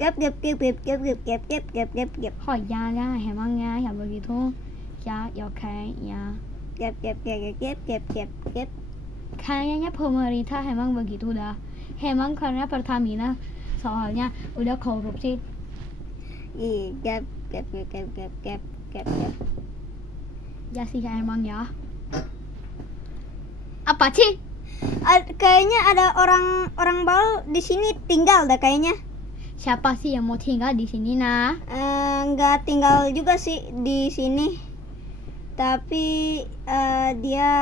Gap. Oh ya emangnya ya begitu. Ya oke ya. Gap. Kayaknya pemerintah emang begitu dah. Emang karena Pertamina soalnya udah korupsi. Gap. Ya sih emang ya. Apa sih? Kayaknya ada orang baru di sini tinggal dah kayaknya. Siapa sih yang mau tinggal di sini nah? Nggak tinggal juga sih di sini. Tapi dia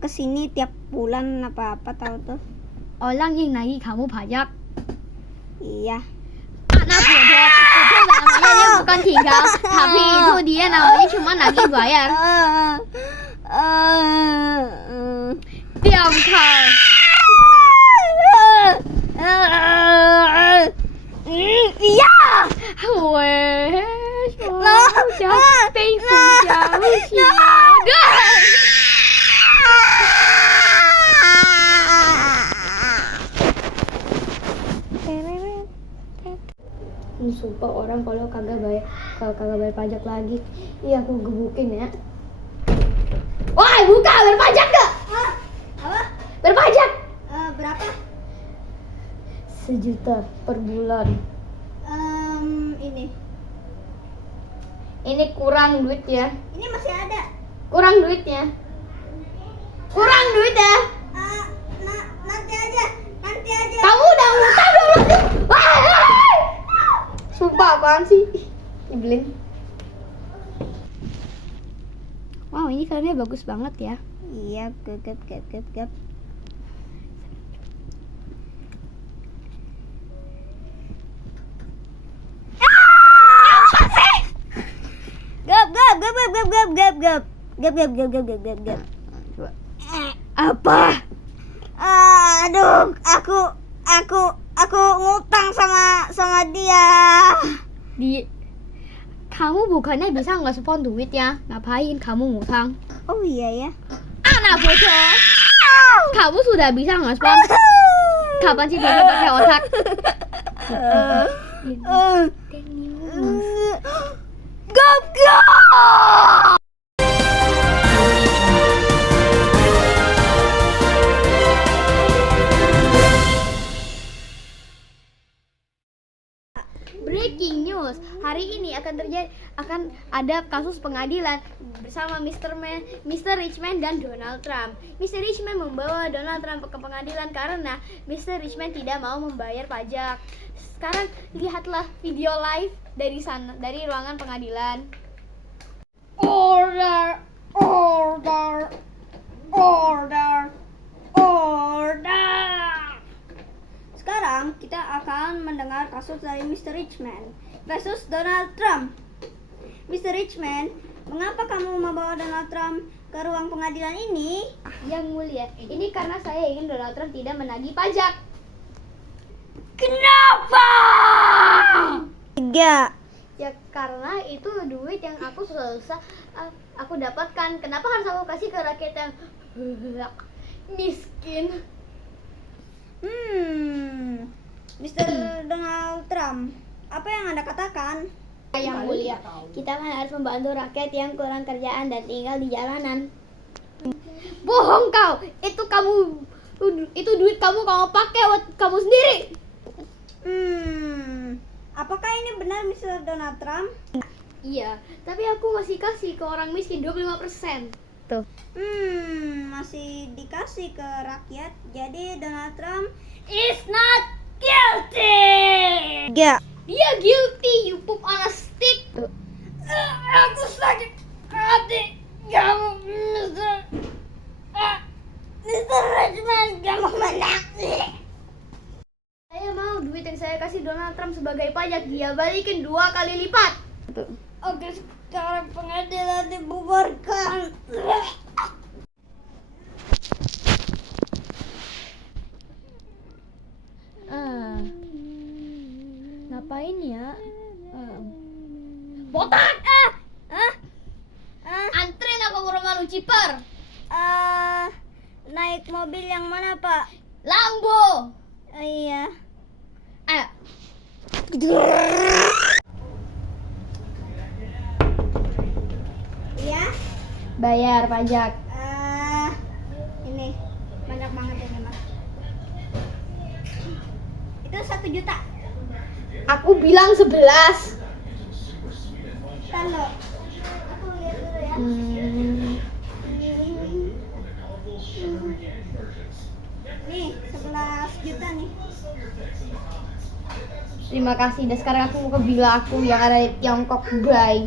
kesini tiap bulan apa tahu tuh. Orang yang nagih kamu pajak. Iya. Anak bodoh, itu namanya dia bukan tinggal, tapi itu dia namanya cuma nagih bayar. Diam kau. Iya. Weh, capek sudah. Sumpah orang kalau kagak bayar pajak lagi, iya aku gebukin ya. Woi, buka berpajak gak? Apa? Berpajak. Berapa? 1 juta per bulan. Ini kurang duit ya. Ini masih ada. Kurang duitnya. Kurang duit ya. Nanti aja. Kamu udah ngutang 12 juta. Sumpah apaan sih? Nyebelin. Wow, ini filmnya bagus banget ya. Iya, gap. Gap. Apa? Aduh, aku ngutang sama dia. Kamu bukannya bisa nggak spon duit ya? Ngapain kamu ngutang? Oh iya ya. Anak bodoh. Kamu sudah bisa nggak spon? Kapan sih bisa pakai otak? Gap. Breaking news. Hari ini akan ada kasus pengadilan bersama Mr. Richman dan Donald Trump. Mr. Richman membawa Donald Trump ke pengadilan karena Mr. Richman tidak mau membayar pajak. Sekarang lihatlah video live dari ruangan pengadilan. Order. Sekarang kita akan mendengar kasus dari Mr. Richman versus Donald Trump. Mr. Richman, mengapa kamu membawa Donald Trump ke ruang pengadilan ini? Yang mulia, ini karena saya ingin Donald Trump tidak menagih pajak. Kenapa? Tiga. Ya karena itu duit yang aku susah-susah aku dapatkan. Kenapa harus aku kasih ke rakyat yang miskin? Mr. Donald Trump, apa yang Anda katakan? Yang mulia, kita kan harus membantu rakyat yang kurang kerjaan dan tinggal di jalanan. Bohong kau, itu duit kamu pakai buat kamu sendiri. Apakah ini benar Mr. Donald Trump? Iya, tapi aku masih kasih ke orang miskin 25%. Tuh. Masih dikasih ke rakyat. Jadi Donald Trump is not guilty. Dia guilty, you poop on a stick. Aku sakit hati. Kamu Mr. Richman, kamu menang. Saya mau duit yang saya kasih Donald Trump sebagai pajak dia balikin 2 kali lipat. Oke, sekarang pengadilan dibubarkan. Ngapain ya? Botak! Antrin aku ke rumah Lucifer. Naik mobil yang mana, Pak? Lambo. Iya. Ayo. Iya. Bayar pajak. Ini banyak banget ini mah. Itu 1 juta. Aku bilang 11. Talo. Aku lihat dulu ya. Nih 11 juta nih. Terima kasih. Dan sekarang aku mau ke villa aku yang ada di Tiongkok. Bye.